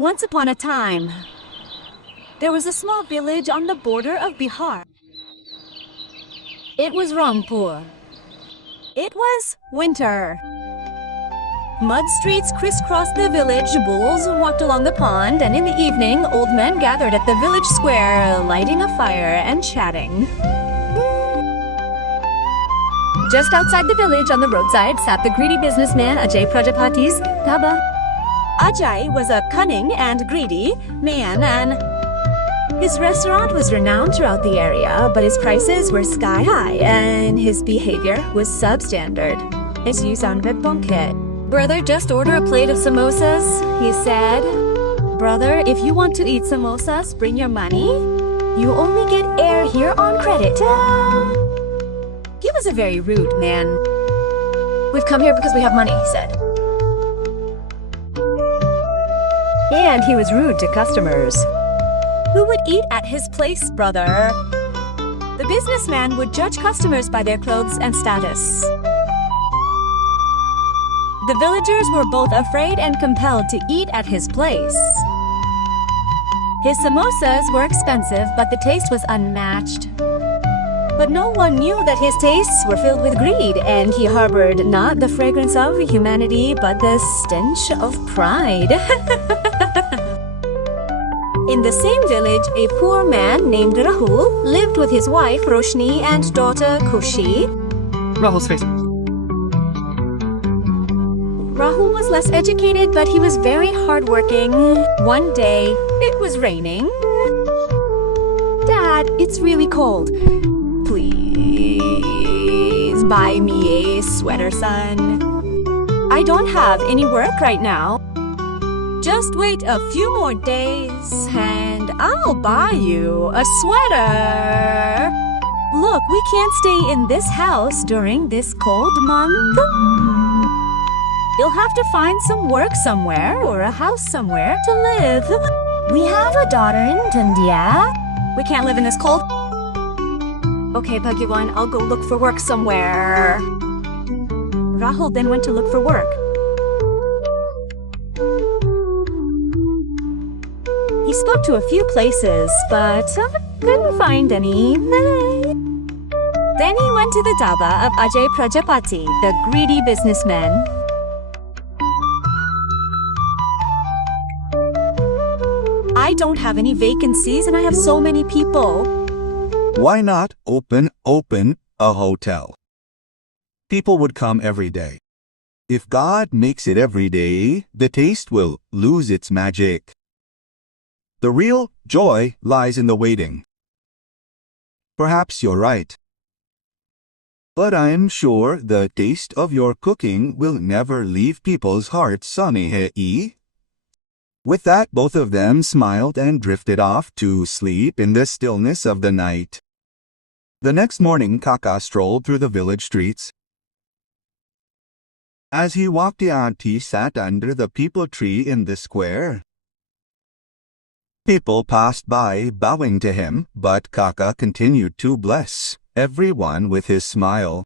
Once upon a time, there was a small village on the border of Bihar. It was Rampur. It was winter. Mud streets crisscrossed the village, bulls walked along the pond, and in the evening, old men gathered at the village square, lighting a fire and chatting. Just outside the village on the roadside sat the greedy businessman Ajay Prajapati's dhaba. Ajay was a cunning and greedy man, and his restaurant was renowned throughout the area, but his prices were sky high and his behavior was substandard. As you sound a bit bunkhead. Brother, just order a plate of samosas, he said. Brother, if you want to eat samosas, bring your money. You only get air here on credit. He was a very rude man. We've come here because we have money, he said. And he was rude to customers. Who would eat at his place, brother? The businessman would judge customers by their clothes and status. The villagers were both afraid and compelled to eat at his place. His samosas were expensive, but the taste was unmatched. But no one knew that his tastes were filled with greed, and he harbored not the fragrance of humanity, but the stench of pride. In the same village, a poor man named Rahul lived with his wife Roshni and daughter Kushi. Rahul's face. Rahul was less educated, but he was very hardworking. One day, it was raining. Dad, it's really cold. Please buy me a sweater, son. I don't have any work right now. Just wait a few more days and I'll buy you a sweater. Look, we can't stay in this house during this cold month. You'll have to find some work somewhere or a house somewhere to live. We have a daughter in India. We can't live in this cold. Okay, Bhagwan, I'll go look for work somewhere. Rahul then went to look for work. He spoke to a few places, but couldn't find any. Then he went to the dhaba of Ajay Prajapati, the greedy businessman. I don't have any vacancies and I have so many people. Why not open a hotel? People would come every day. If God makes it every day, the taste will lose its magic. The real joy lies in the waiting. Perhaps you're right. But I'm sure the taste of your cooking will never leave people's hearts sunny, hey? With that, both of them smiled and drifted off to sleep in the stillness of the night. The next morning, Kaka strolled through the village streets. As he walked, the auntie sat under the peepal tree in the square. People passed by, bowing to him, but Kaka continued to bless everyone with his smile.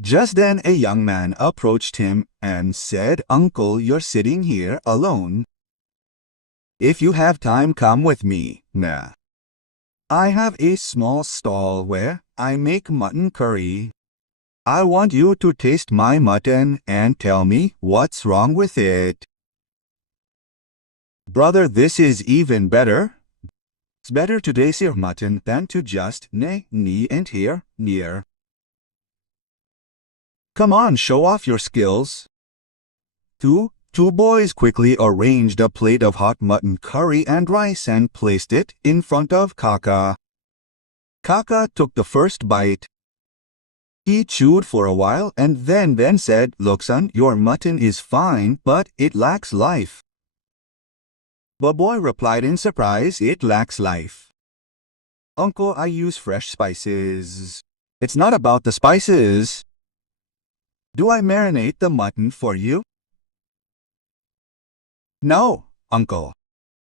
Just then, a young man approached him and said, "Uncle, you're sitting here alone. If you have time, come with me. Nah. I have a small stall where I make mutton curry. I want you to taste my mutton and tell me what's wrong with it." "Brother, this is even better. It's better to taste your mutton than to just knee and here, near. Come on, show off your skills." Two boys quickly arranged a plate of hot mutton curry and rice and placed it in front of Kaka. Kaka took the first bite. He chewed for a while and then said, "Look, son, your mutton is fine, but it lacks life." The boy replied in surprise, "It lacks life. Uncle, I use fresh spices." "It's not about the spices. Do I marinate the mutton for you?" "No, Uncle.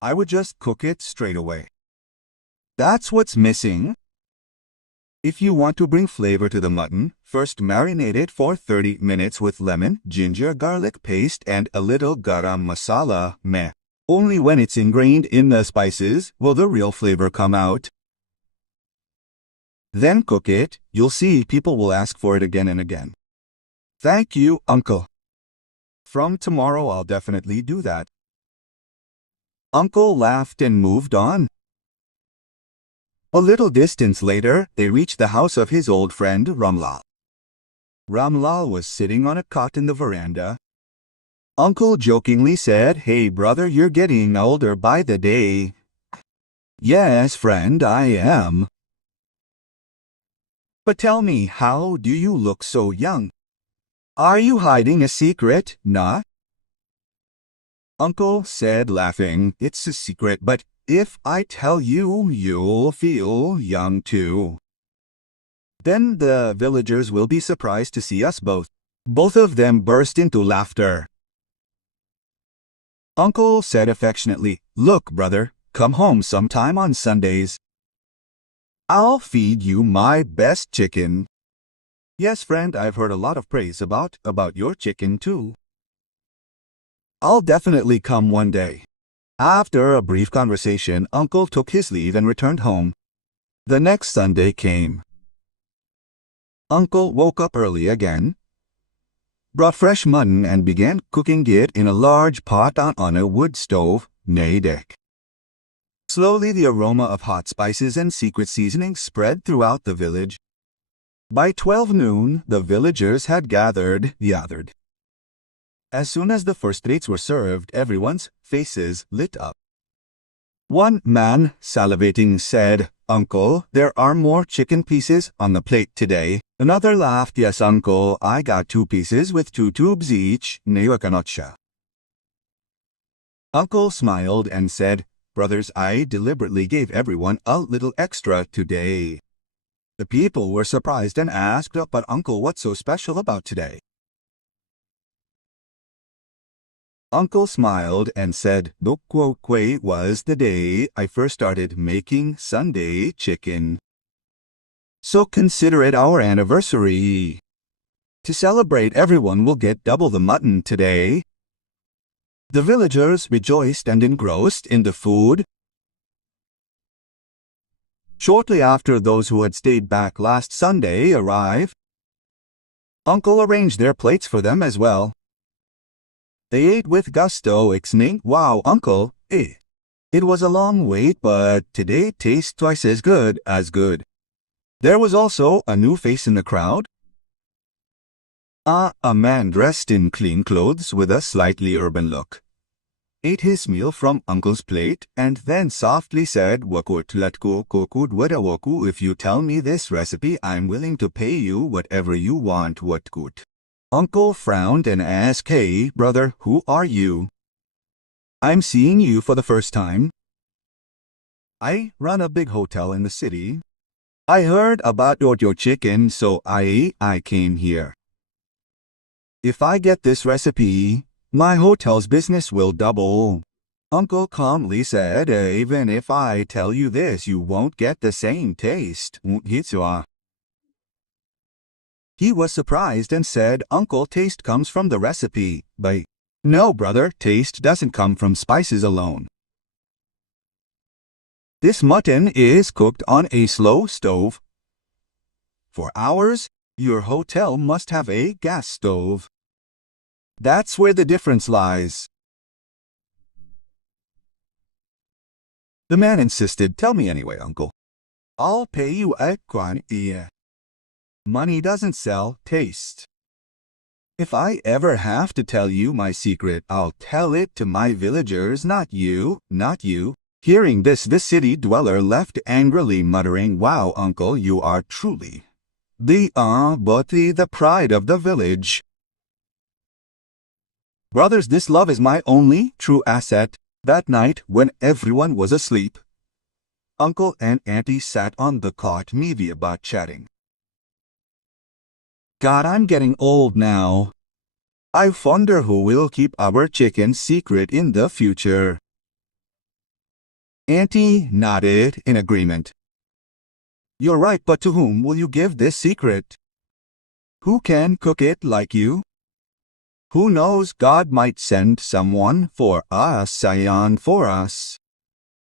I would just cook it straight away." "That's what's missing. If you want to bring flavor to the mutton, first marinate it for 30 minutes with lemon, ginger, garlic paste, and a little garam masala. Meh. Only when it's ingrained in the spices will the real flavor come out. Then cook it, you'll see people will ask for it again and again. Thank you, Uncle. From tomorrow I'll definitely do that. Uncle laughed and moved on. A little distance later, they reached the house of his old friend Ramlal. Ramlal was sitting on a cot in the veranda. Uncle jokingly said, "Hey brother, you're getting older by the day." "Yes, friend, I am. But tell me, how do you look so young? Are you hiding a secret, nah?" Uncle said, laughing, "It's a secret, but if I tell you, you'll feel young too. Then the villagers will be surprised to see us both." Both of them burst into laughter. Uncle said affectionately, "Look, brother, come home sometime on Sundays. I'll feed you my best chicken." "Yes, friend, I've heard a lot of praise about your chicken too. I'll definitely come one day." After a brief conversation, Uncle took his leave and returned home. The next Sunday came. Uncle woke up early again, brought fresh mutton and began cooking it in a large pot on a wood stove, near deck. Slowly the aroma of hot spices and secret seasonings spread throughout the village. By 12 noon, the villagers had gathered. As soon as the first plates were served, everyone's faces lit up. One man, salivating, said, "Uncle, there are more chicken pieces on the plate today." Another laughed, "Yes, Uncle, I got 2 pieces with 2 tubes each. Neyakanocha." Uncle smiled and said, "Brothers, I deliberately gave everyone a little extra today." The people were surprised and asked, "But Uncle, what's so special about today?" Uncle smiled and said, "Dokwokway was the day I first started making Sunday chicken. So consider it our anniversary. To celebrate, everyone will get double the mutton today." The villagers rejoiced and engrossed in the food. Shortly after, those who had stayed back last Sunday arrived. Uncle arranged their plates for them as well. They ate with gusto, exclaiming, "Wow, Uncle, it was a long wait, but today tastes twice as good as good." There was also a new face in the crowd. A man dressed in clean clothes with a slightly urban look ate his meal from Uncle's plate and then softly said, "Wakut latko kokud wadawaku. If you tell me this recipe, I'm willing to pay you whatever you want, watkut." Uncle frowned and asked, "Hey, brother, who are you? I'm seeing you for the first time." "I run a big hotel in the city. I heard about your chicken, so I came here. If I get this recipe, my hotel's business will double." Uncle calmly said, "Even if I tell you this, you won't get the same taste." He was surprised and said, "Uncle, taste comes from the recipe." But no, brother, taste doesn't come from spices alone. This mutton is cooked on a slow stove for hours. Your hotel must have a gas stove. That's where the difference lies." The man insisted, "Tell me anyway, Uncle. I'll pay you a quantity. Money doesn't sell taste. If I ever have to tell you my secret, I'll tell it to my villagers, not you, not you." Hearing this, the city dweller left angrily, muttering, "Wow, Uncle, you are truly the pride of the village." Brothers, this love is my only true asset. That night, when everyone was asleep, Uncle and Auntie sat on the cot, maybe about chatting. "God, I'm getting old now. I wonder who will keep our chicken secret in the future." Auntie nodded in agreement. "You're right, but to whom will you give this secret? Who can cook it like you? Who knows, God might send someone for us, Ayan, for us.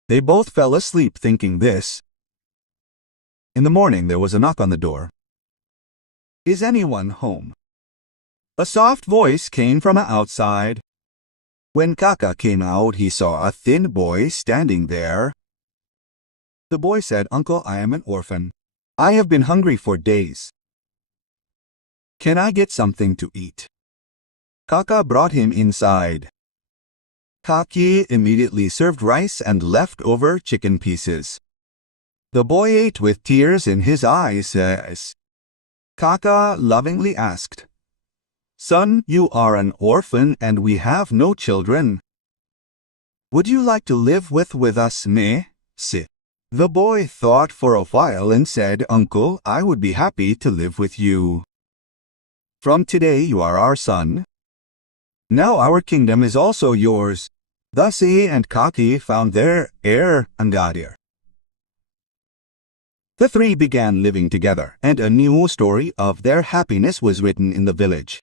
They both fell asleep thinking this. In the morning there was a knock on the door. Is anyone home? A soft voice came from outside. When Kaka came out, he saw a thin boy standing there. The boy said, Uncle, I am an orphan. I have been hungry for days. Can I get something to eat? Kaka brought him inside. Kaki immediately served rice and leftover chicken pieces. The boy ate with tears in his eyes. Kaka lovingly asked, Son, you are an orphan and we have no children. Would you like to live with us, me? Si. The boy thought for a while and said, Uncle, I would be happy to live with you. From today you are our son. Now our kingdom is also yours. Thus he and Kaki found their heir, Angadir. The three began living together, and a new story of their happiness was written in the village.